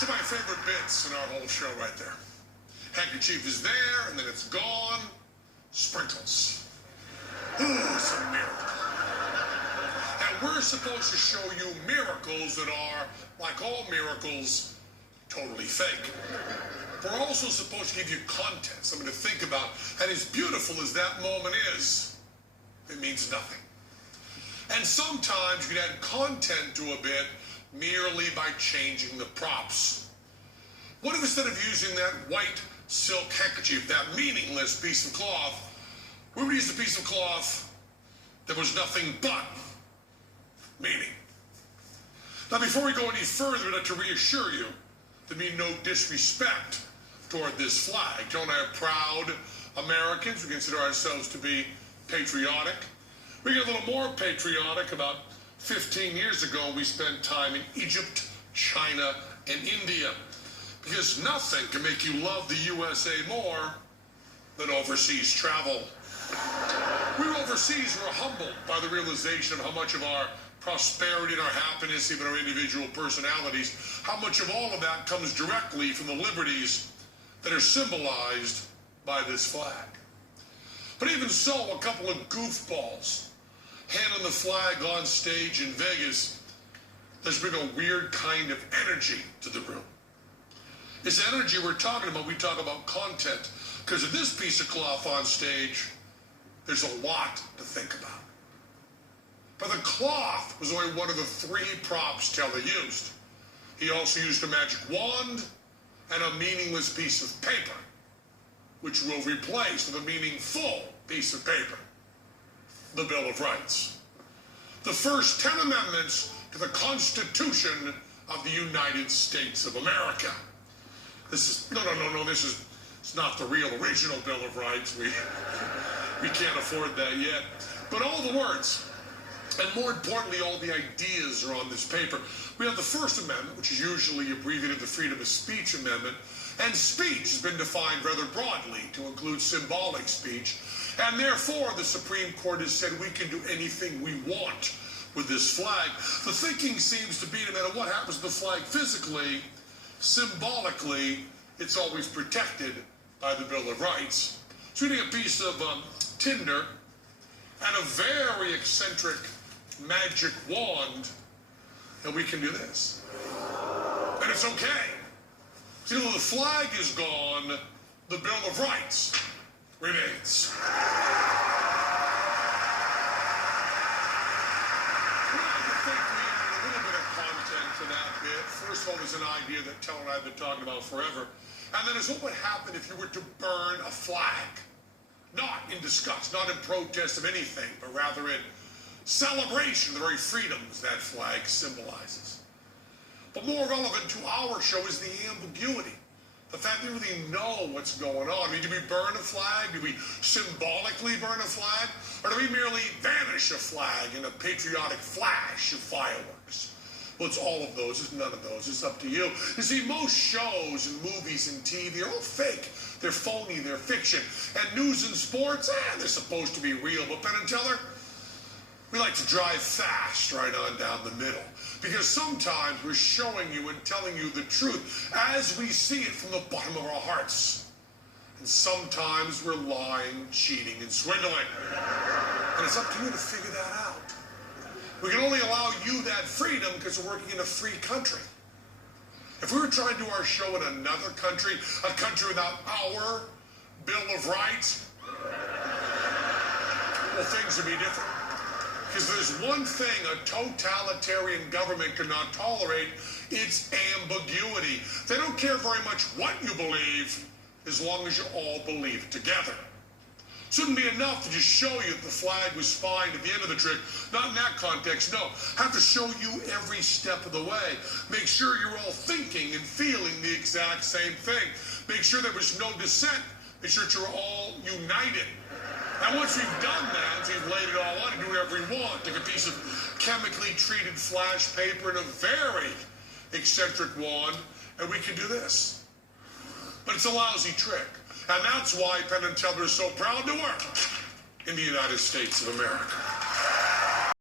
Two of my favorite bits in our whole show right there. Handkerchief is there, and then it's gone. Sprinkles. Ooh, it's a miracle. And we're supposed to show you miracles that are, like all miracles, totally fake. We're also supposed to give you content, something to think about. And as beautiful as that moment is, it means nothing. And sometimes you can add content to a bit merely by changing the props. What if instead of using that white silk handkerchief, that meaningless piece of cloth, we would use a piece of cloth that was nothing but meaning? Now, before we go any further, I'd like to reassure you there be no disrespect toward this flag. Joe and I are proud Americans. We consider ourselves to be patriotic. We get a little more patriotic. About 15 years ago, we spent time in Egypt, China, and India. Because nothing can make you love the USA more than overseas travel. We were overseas, we were humbled by the realization of how much of our prosperity and our happiness, even our individual personalities, how much of all of that comes directly from the liberties that are symbolized by this flag. But even so, a couple of goofballs handling the flag on stage in Vegas, there's been a weird kind of energy to the room. This energy we're talking about, we talk about content. Because of this piece of cloth on stage, there's a lot to think about. But the cloth was only one of the three props Teller used. He also used a magic wand and a meaningless piece of paper, which will replace with a meaningful piece of paper, the Bill of Rights. The first 10 amendments to the Constitution of the United States of America. This is, no, this is, it's not the real original Bill of Rights. We can't afford that yet. But all the words, and more importantly, all the ideas are on this paper. We have the First Amendment, which is usually abbreviated the Freedom of Speech Amendment, and speech has been defined rather broadly to include symbolic speech, and therefore the Supreme Court has said we can do anything we want with this flag. The thinking seems to be no matter what happens to the flag physically, symbolically, it's always protected by the Bill of Rights. So we need a piece of tinder and a very eccentric magic wand, and we can do this. And it's okay. See, though the flag is gone, the Bill of Rights remains. First of all, there's an idea that Teller and I have been talking about forever. And that is what would happen if you were to burn a flag. Not in disgust, not in protest of anything, but rather in celebration of the very freedoms that flag symbolizes. But more relevant to our show is the ambiguity. The fact that we really know what's going on. I mean, do we burn a flag? Do we symbolically burn a flag? Or do we merely vanish a flag in a patriotic flash of fireworks? Well, it's all of those. It's none of those. It's up to you. You see, most shows and movies and TV are all fake. They're phony. They're fiction. And news and sports, they're supposed to be real. But Penn Teller, we like to drive fast right on down the middle. Because sometimes we're showing you and telling you the truth as we see it from the bottom of our hearts. And sometimes we're lying, cheating, and swindling. And it's up to you to figure that out. We can only allow you that freedom because we're working in a free country. If we were trying to do our show in another country, a country without our Bill of Rights, well, things would be different. Because there's one thing a totalitarian government cannot tolerate, it's ambiguity. They don't care very much what you believe, as long as you all believe it together. Shouldn't be enough to just show you that the flag was fine at the end of the trick. Not in that context, no. Have to show you every step of the way. Make sure you're all thinking and feeling the exact same thing. Make sure there was no dissent. Make sure that you're all united. And once we've done that, we've laid it all on, you do whatever you want. Take a piece of chemically treated flash paper and a very eccentric wand, and we can do this. But it's a lousy trick. And that's why Penn Teller is so proud to work in the United States of America.